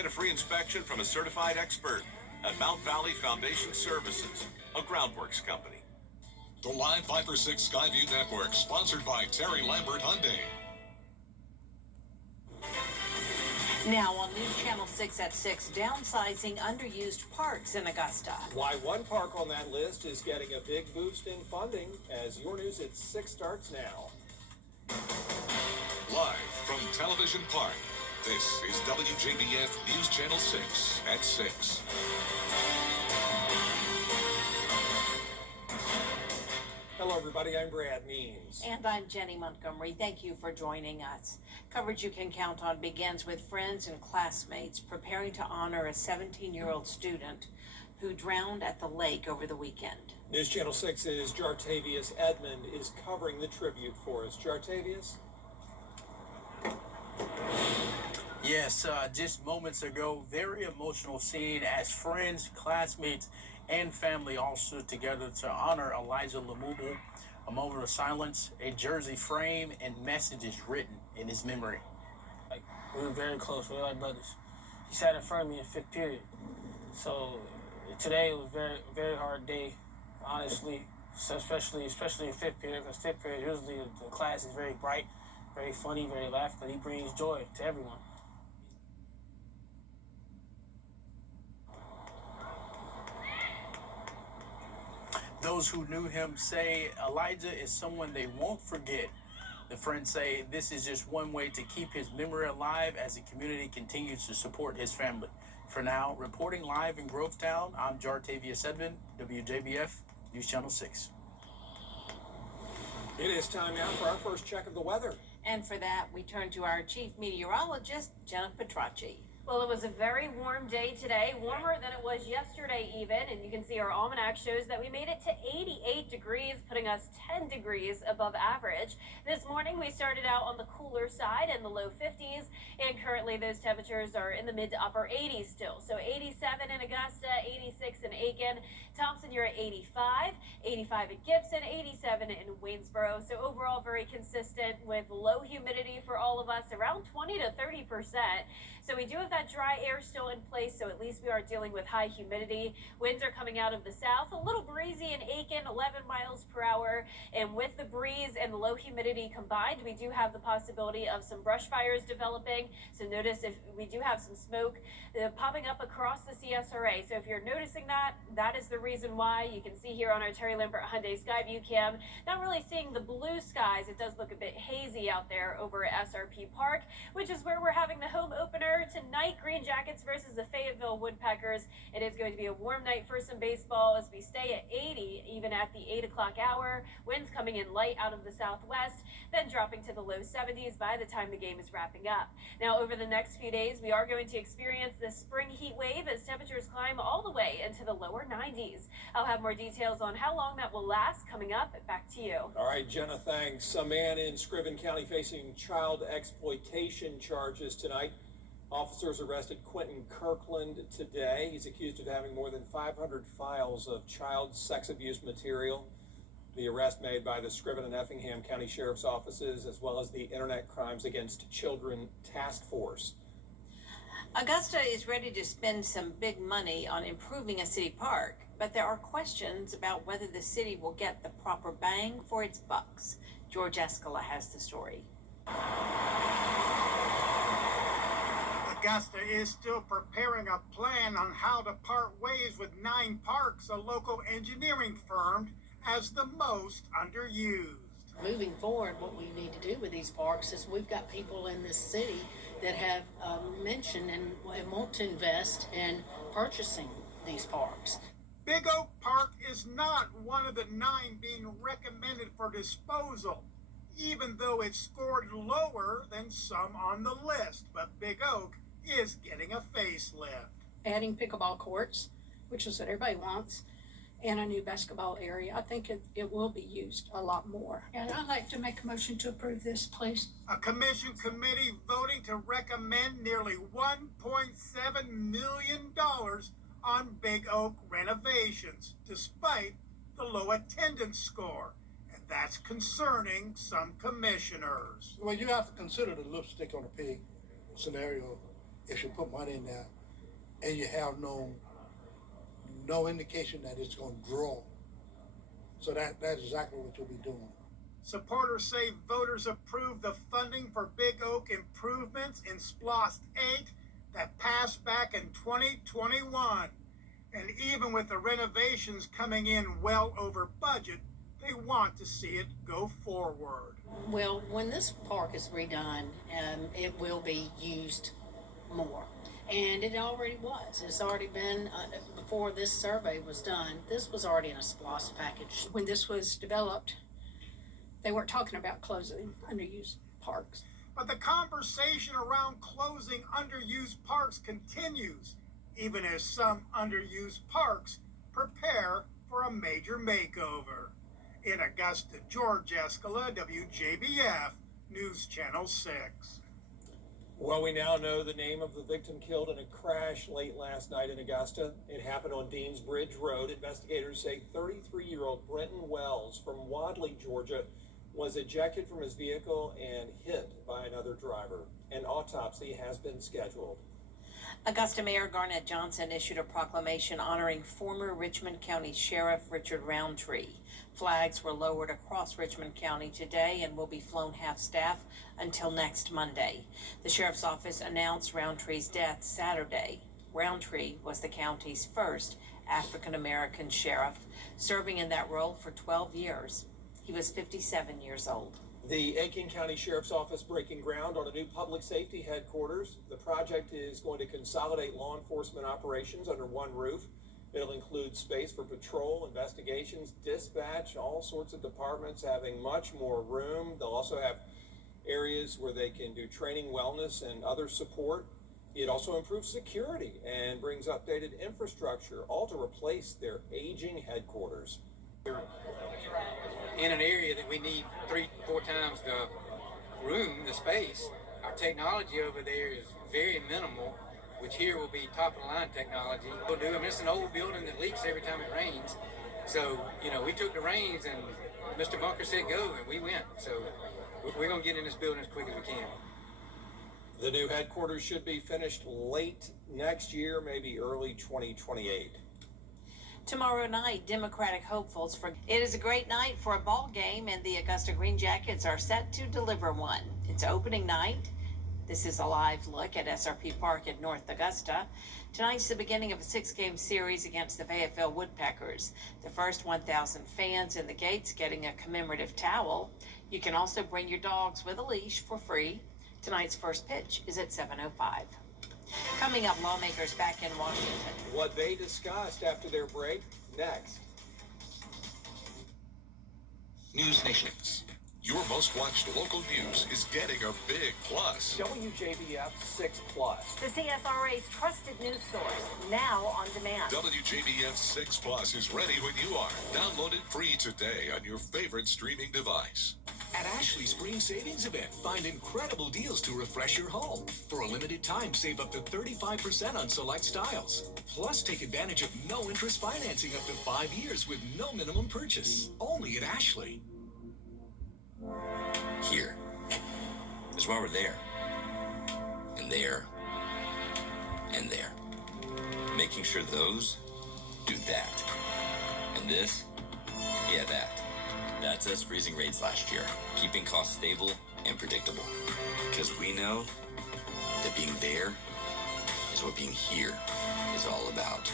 Get a free inspection from a certified expert at Mount Valley Foundation Services, a Groundworks company. The Live 5 for 6 Skyview Network, sponsored by Terry Lambert Hyundai. Now on News Channel 6 at 6, downsizing underused parks in Augusta. Why one park on that list is getting a big boost in funding, as your news at 6 starts now. Live from Television Park, this is WJBF News Channel 6 at 6. Hello, everybody. I'm Brad Means. And I'm Jenny Montgomery. Thank you for joining us. Coverage you can count on begins with friends and classmates preparing to honor a 17-year-old student who drowned at the lake over the weekend. News Channel 6's Jartavius Edmond is covering the tribute for us. Jartavius? Yes, just moments ago, very emotional scene as friends, classmates, and family all stood together to honor Elijah Lamubu. A moment of silence, a jersey frame, and messages written in his memory. Like, we were very close. We were like brothers. He sat in front of me in 5th period. So today was a very, very hard day, honestly. So especially in 5th period, because 5th period usually the class is very bright, very funny, very laughable. He brings joy to everyone. Those who knew him say Elijah is someone they won't forget. The friends say this is just one way to keep his memory alive as the community continues to support his family. For now, reporting live in Grovetown, I'm Jartavius Edmond, WJBF News Channel 6. It is time now for our first check of the weather. And for that, we turn to our chief meteorologist, Jenna Petracci. Well, it was a very warm day today, warmer than it was yesterday even, and you can see our almanac shows that we made it to 88 degrees, putting us 10 degrees above average. This morning we started out on the cooler side in the low 50s, and currently those temperatures are in the mid to upper 80s still. So 87 in Augusta, 86 in Aiken, Thompson you're at 85, 85 in Gibson, 87 in Waynesboro. So overall very consistent with low humidity for all of us, around 20 to 30%. So we do have that dry air still in place, so at least we are dealing with high humidity. Winds are coming out of the south, a little breezy in Aiken, 11 miles per hour. And with the breeze and the low humidity combined, we do have the possibility of some brush fires developing. So notice if we do have some smoke popping up across the CSRA. So if you're noticing that, that is the reason why. You can see here on our Terry Lambert Hyundai Skyview Cam, not really seeing the blue skies. It does look a bit hazy out there over at SRP Park, which is where we're having the home opener tonight. Green Jackets versus the Fayetteville Woodpeckers. It is going to be a warm night for some baseball as we stay at 80 even at the 8 o'clock hour. Winds coming in light out of the southwest, then dropping to the low 70s by the time the game is wrapping up. Now over the next few days we are going to experience this spring heat wave as temperatures climb all the way into the lower 90s. I'll have more details on how long that will last coming up. Back to you. All right, Jenna, thanks. A man in Scriven County facing child exploitation charges tonight. Officers arrested Quentin Kirkland today. He's accused of having more than 500 files of child sex abuse material. The arrest made by the Scriven and Effingham County Sheriff's Offices, as well as the Internet Crimes Against Children Task Force. Augusta is ready to spend some big money on improving a city park, but there are questions about whether the city will get the proper bang for its bucks. George Escala has the story. Augusta is still preparing a plan on how to part ways with 9 parks a local engineering firm has the most underused. Moving forward, what we need to do with these parks is we've got people in this city that have mentioned and want to invest in purchasing these parks. Big Oak Park is not one of the 9 being recommended for disposal, even though it scored lower than some on the list. But Big Oak is getting a facelift. Adding pickleball courts, which is what everybody wants, and a new basketball area. I think it will be used a lot more. And I'd like to make a motion to approve this, please. A commission committee voting to recommend nearly $1.7 million on Big Oak renovations, despite the low attendance score. And that's concerning some commissioners. Well, you have to consider the lipstick on the pig scenario. if you put money in there and you have no indication that it's going to draw. So that's exactly what you'll be doing. Supporters say voters approved the funding for Big Oak improvements in SPLOST 8 that passed back in 2021. And even with the renovations coming in well over budget, they want to see it go forward. Well, when this park is redone, it will be used more. And it already was. It's already been, before this survey was done, this was already in a SPLOST package. When this was developed, they weren't talking about closing underused parks. But the conversation around closing underused parks continues, even as some underused parks prepare for a major makeover. In Augusta, George Escala, WJBF, News Channel 6. Well, we now know the name of the victim killed in a crash late last night in Augusta. It happened on Deans Bridge Road. Investigators say 33-year-old Brenton Wells from Wadley, Georgia, was ejected from his vehicle and hit by another driver. An autopsy has been scheduled. Augusta Mayor Garnett Johnson issued a proclamation honoring former Richmond County Sheriff Richard Roundtree. Flags were lowered across Richmond County today and will be flown half-staff until next Monday. The sheriff's office announced Roundtree's death Saturday. Roundtree was the county's first African-American sheriff, serving in that role for 12 years. He was 57 years old. The Aiken County Sheriff's Office breaking ground on a new public safety headquarters. The project is going to consolidate law enforcement operations under one roof. It'll include space for patrol, investigations, dispatch, all sorts of departments having much more room. They'll also have areas where they can do training, wellness, and other support. It also improves security and brings updated infrastructure, all to replace their aging headquarters. In an area that we need 3-4 times the room, the space, our technology over there is very minimal, which here will be top of the line technology. We'll do. I mean, it's an old building that leaks every time it rains. So, we took the reins and Mr. Bunker said go, and we went. So we're going to get in this building as quick as we can. The new headquarters should be finished late next year, maybe early 2028. Tomorrow night, Democratic hopefuls for it is a great night for a ball game, and the Augusta Green Jackets are set to deliver one. It's opening night. This is a live look at SRP Park in North Augusta. Tonight's the beginning of a 6-game series against the Fayetteville Woodpeckers. The first 1,000 fans in the gates getting a commemorative towel. You can also bring your dogs with a leash for free. Tonight's first pitch is at 7:05. Coming up, lawmakers back in Washington. What they discussed after their break, next. News Nation. Your most watched local news is getting a big plus. WJBF 6 Plus. The CSRA's trusted news source, now on demand. WJBF 6 Plus is ready when you are. Download it free today on your favorite streaming device. At Ashley's Spring Savings Event, find incredible deals to refresh your home. For a limited time, save up to 35% on select styles. Plus, take advantage of no-interest financing up to 5 years with no minimum purchase. Only at Ashley. Here is why we're there. And there. And there. Making sure those do that. And this, yeah, that. That's us freezing rates last year, keeping costs stable and predictable. Because we know that being there is what being here is all about.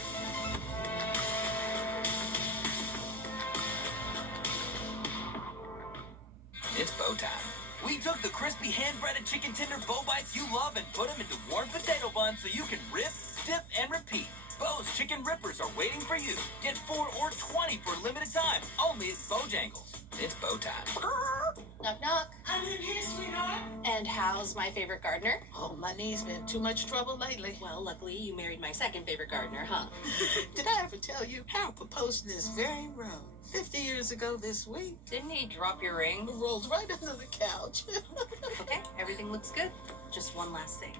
It's bow time. We took the crispy hand-breaded chicken tender bow bites you love and put them into warm potato buns so you can rip, dip, and repeat. Bo's Chicken Rippers are waiting for you. Get 4 or 20 for a limited time, only at Bojangles. It's bow time. Knock, knock. I'm in here, sweetheart. And how's my favorite gardener? Oh, my knee's been too much trouble lately. Well, luckily you married my second favorite gardener, huh? Did I ever tell you how proposed in this very room 50 years ago this week? Didn't he drop your ring? It rolls right under the couch. Okay, everything looks good. Just one last thing.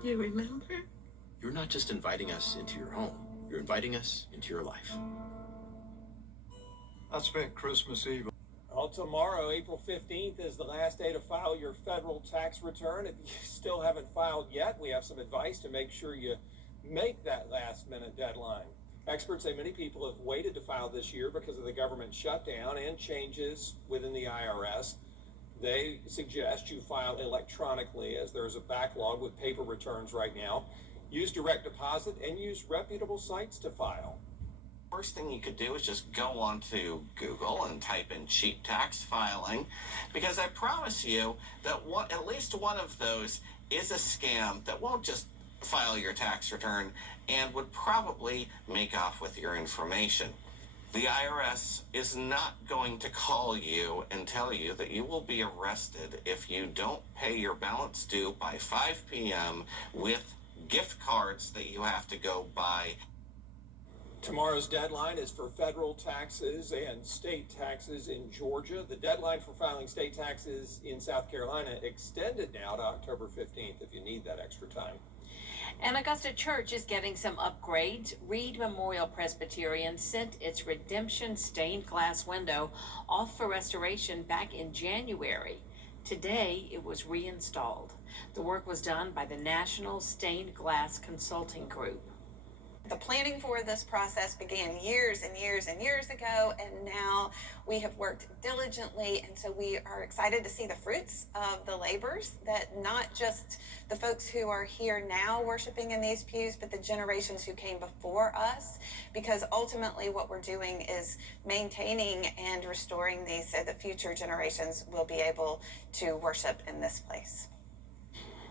You remember? You're not just inviting us into your home. You're inviting us into your life. I spent Christmas Eve. All Well, tomorrow, April 15th, is the last day to file your federal tax return. If you still haven't filed yet, we have some advice to make sure you make that last-minute deadline. Experts say many people have waited to file this year because of the government shutdown and changes within the IRS. They suggest you file electronically, as there is a backlog with paper returns right now. Use direct deposit and use reputable sites to file. First thing you could do is just go onto Google and type in cheap tax filing, because I promise you that at least one of those is a scam that won't just file your tax return and would probably make off with your information. The IRS is not going to call you and tell you that you will be arrested if you don't pay your balance due by 5 p.m. with gift cards that you have to go buy. Tomorrow's deadline is for federal taxes and state taxes in Georgia. The deadline for filing state taxes in South Carolina extended now to October 15th if you need that extra time. And Augusta Church is getting some upgrades. Reed Memorial Presbyterian sent its Redemption stained glass window off for restoration back in January. Today, it was reinstalled. The work was done by the National Stained Glass Consulting Group. The planning for this process began years and years and years ago, and now we have worked diligently, and so we are excited to see the fruits of the labors, that not just the folks who are here now worshiping in these pews, but the generations who came before us, because ultimately what we're doing is maintaining and restoring these so that future generations will be able to worship in this place.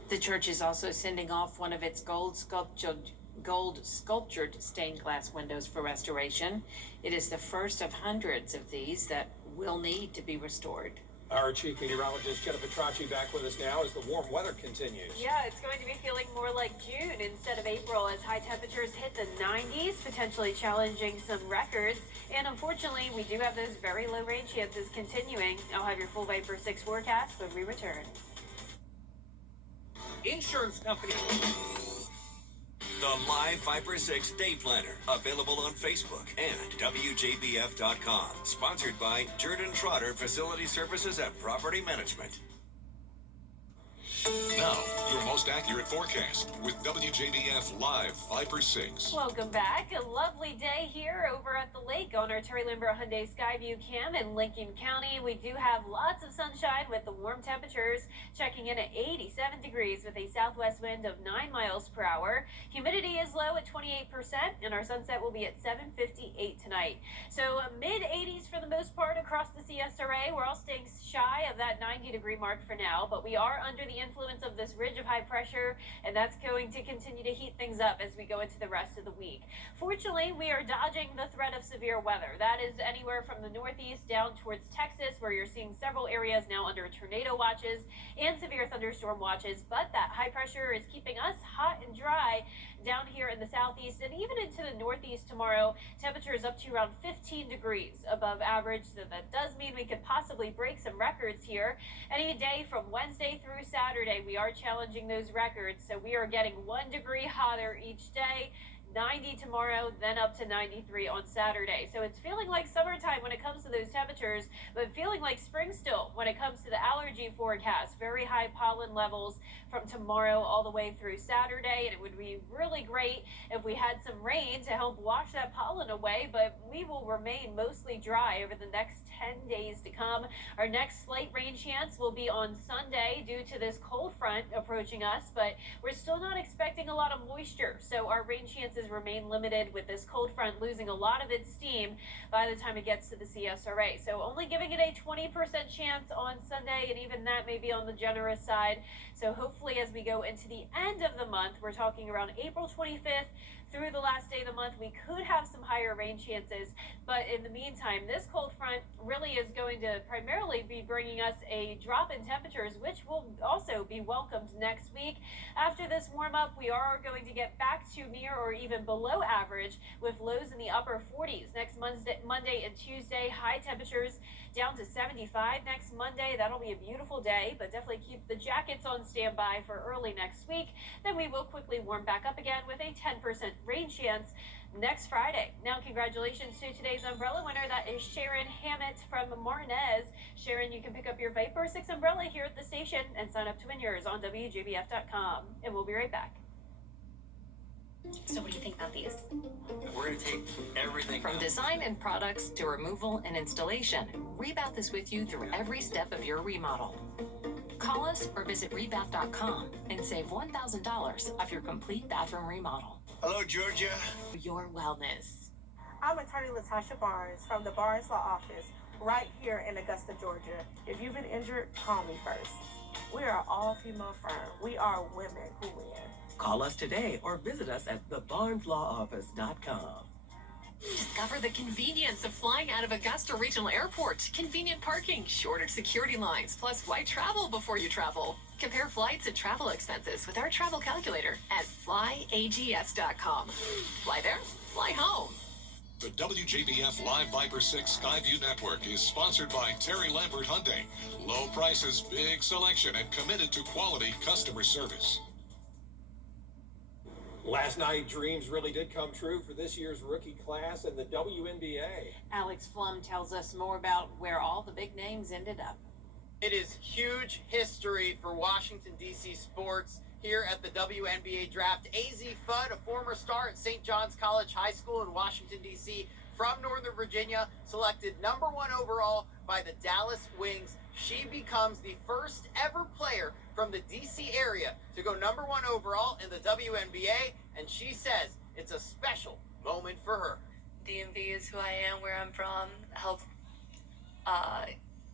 The church is also sending off one of its gold sculptured stained glass windows for restoration. It is the first of hundreds of these that will need to be restored. Our chief meteorologist, Jenna Petracci, back with us now as the warm weather continues. Yeah, it's going to be feeling more like June instead of April as high temperatures hit the 90s, potentially challenging some records. And unfortunately, we do have those very low rain chances continuing. I'll have your full Viper 6 forecast when we return. Insurance company. The Live Viper 6 Day Planner, available on Facebook and WJBF.com. Sponsored by Jordan Trotter Facility Services and Property Management. Now, your most accurate forecast with WJBF Live Viper 6. Welcome back. A lovely day here over at the lake on our Terry Limber Hyundai Skyview Cam in Lincoln County. We do have lots of sunshine with the warm temperatures checking in at 87 degrees with a southwest wind of 9 miles per hour. Humidity is low at 28%, and our sunset will be at 7:58 tonight. So mid-80s for the most part across the CSRA. We're all staying shy of that 90-degree mark for now, but we are under the influence of this ridge of high pressure, and that's going to continue to heat things up as we go into the rest of the week. Fortunately, we are dodging the threat of severe weather. That is anywhere from the northeast down towards Texas, where you're seeing several areas now under tornado watches and severe thunderstorm watches, but that high pressure is keeping us hot and dry down here in the southeast and even into the northeast tomorrow. Temperatures up to around 15 degrees above average, so that does mean we could possibly break some records here. Any day from Wednesday through Saturday, we are challenging those records, so we are getting 1 degree hotter each day. 90 tomorrow, then up to 93 on Saturday. So it's feeling like summertime when it comes to those temperatures, but feeling like spring still when it comes to the allergy forecast. Very high pollen levels from tomorrow all the way through Saturday, and it would be really great if we had some rain to help wash that pollen away, but we will remain mostly dry over the next 10 days to come. Our next slight rain chance will be on Sunday due to this cold front approaching us, but we're still not expecting a lot of moisture, so our rain chances remain limited with this cold front losing a lot of its steam by the time it gets to the CSRA. So only giving it a 20% chance on Sunday, and even that may be on the generous side. So hopefully as we go into the end of the month, we're talking around April 25th through the last day of the month, we could have some higher rain chances. But in the meantime, this cold front really is going to primarily be bringing us a drop in temperatures, which will also be welcomed next week. After this warm up, we are going to get back to near or even below average with lows in the upper 40s next Monday and Tuesday. High temperatures down to 75 next Monday. That'll be a beautiful day, but definitely keep the jackets on standby for early next week. Then we will quickly warm back up again with a 10% rain chance next Friday. Now, congratulations to today's umbrella winner. That is Sharon Hammett from Martinez. Sharon, you can pick up your Viper 6 umbrella here at the station and sign up to win yours on WJBF.com. And we'll be right back. So what do you think about these? We're going to take everything From out. design and products to removal and installation, Rebath is with you through every step of your remodel. Call us or visit rebath.com and save $1,000 off your complete bathroom remodel. Hello, Georgia. Your wellness. I'm attorney Latasha Barnes from the Barnes Law Office right here in Augusta, Georgia. If you've been injured, call me first. We are an all-female firm. We are women who win. Call us today or visit us at thebarneslawoffice.com. Discover the convenience of flying out of Augusta Regional Airport. Convenient parking, shorter security lines, plus why travel before you travel? Compare flights and travel expenses with our travel calculator at flyags.com. Fly there, fly home. The WJBF Live Viper 6 Skyview Network is sponsored by Terry Lambert Hyundai. Low prices, big selection, and committed to quality customer service. Last night, dreams really did come true for this year's rookie class in the WNBA. Alex Flum tells us more about where all the big names ended up. It is huge history for Washington, D.C. sports here at the WNBA draft. AZ Fudd, a former star at St. John's College High School in Washington, D.C., from Northern Virginia, selected #1 overall by the Dallas Wings. She becomes the first ever player from the D.C. area to go #1 overall in the WNBA, and she says it's a special moment for her. DMV is who I am, where I'm from, helped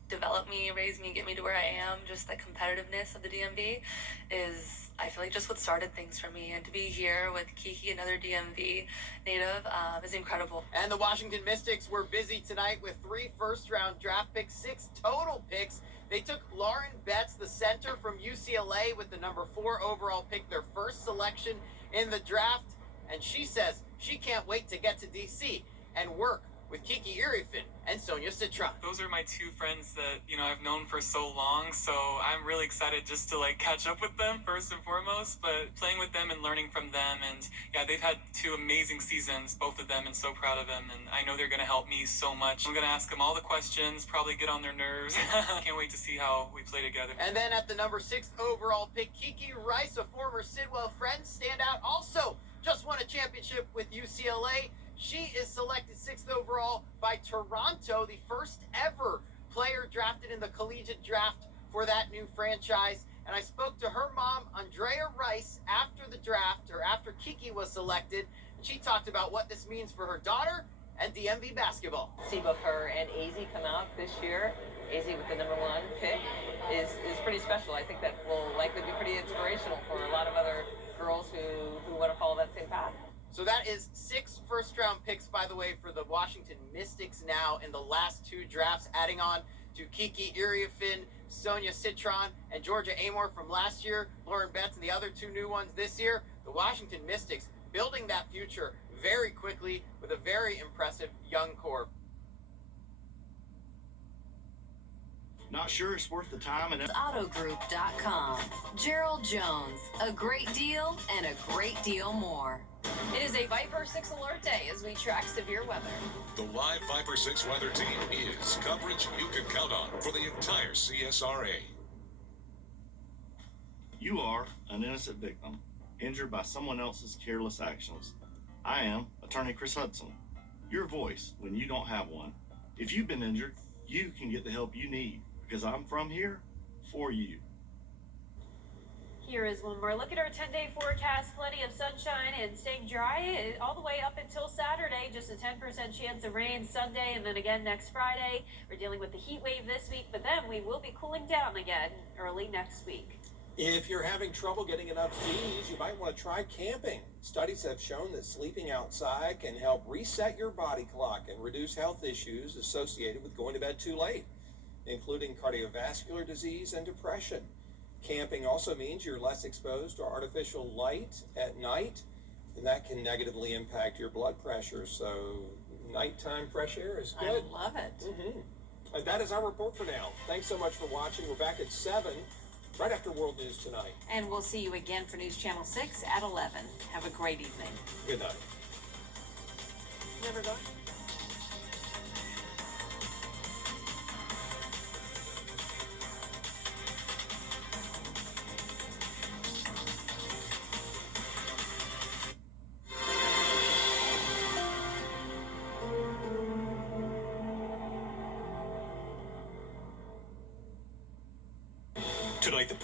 develop me, raise me, get me to where I am. Just the competitiveness of the DMV is, I feel like, just what started things for me. And to be here with Kiki, another DMV native, is incredible. And the Washington Mystics were busy tonight with 3 first-round draft picks, 6 total picks. They took Lauren Betts, the center from UCLA, with the #4 overall pick, their first selection in the draft. And she says she can't wait to get to D.C. and work with Kiki Iriefin and Sonia Citron. Those are my 2 friends that, I've known for so long, so I'm really excited just to catch up with them first and foremost, but playing with them and learning from them. And yeah, they've had 2 amazing seasons, both of them, and so proud of them, and I know they're going to help me so much. I'm going to ask them all the questions, probably get on their nerves. Can't wait to see how we play together. And then at the #6 overall pick, Kiki Rice, a former Sidwell friend, standout, also just won a championship with UCLA. She is selected 6th overall by Toronto, the first ever player drafted in the collegiate draft for that new franchise. And I spoke to her mom, Andrea Rice, after the draft, or after Kiki was selected. And she talked about what this means for her daughter and DMV basketball. See both her and AZ come out this year. AZ with the #1 pick is pretty special. I think that will likely be pretty inspirational for a lot of other girls who want to follow that same path. So that is 6 first-round picks, by the way, for the Washington Mystics now in the last 2 drafts, adding on to Kiki Iriefin, Sonia Citron, and Georgia Amor from last year, Lauren Betts, and the other 2 new ones this year. The Washington Mystics building that future very quickly with a very impressive young core. Not sure it's worth the time. And Autogroup.com. Gerald Jones. A great deal and a great deal more. It is a Viper 6 alert day as we track severe weather. The live Viper 6 weather team is coverage you can count on for the entire CSRA. You are an innocent victim, injured by someone else's careless actions. I am attorney Chris Hudson, your voice when you don't have one. If you've been injured, you can get the help you need, because I'm from here for you. Here is one more look at our 10-day forecast. Plenty of sunshine and staying dry all the way up until Saturday. Just a 10% chance of rain Sunday, and then again next Friday. We're dealing with the heat wave this week, but then we will be cooling down again early next week. If you're having trouble getting enough Z's, you might want to try camping. Studies have shown that sleeping outside can help reset your body clock and reduce health issues associated with going to bed too late, including cardiovascular disease and depression. Camping also means you're less exposed to artificial light at night, and that can negatively impact your blood pressure. So nighttime fresh air is good. I love it. And that is our report for now. Thanks so much for watching. We're back at 7 right after World News Tonight. And we'll see you again for News Channel 6 at 11. Have a great evening. Good night. Never go. Tonight, the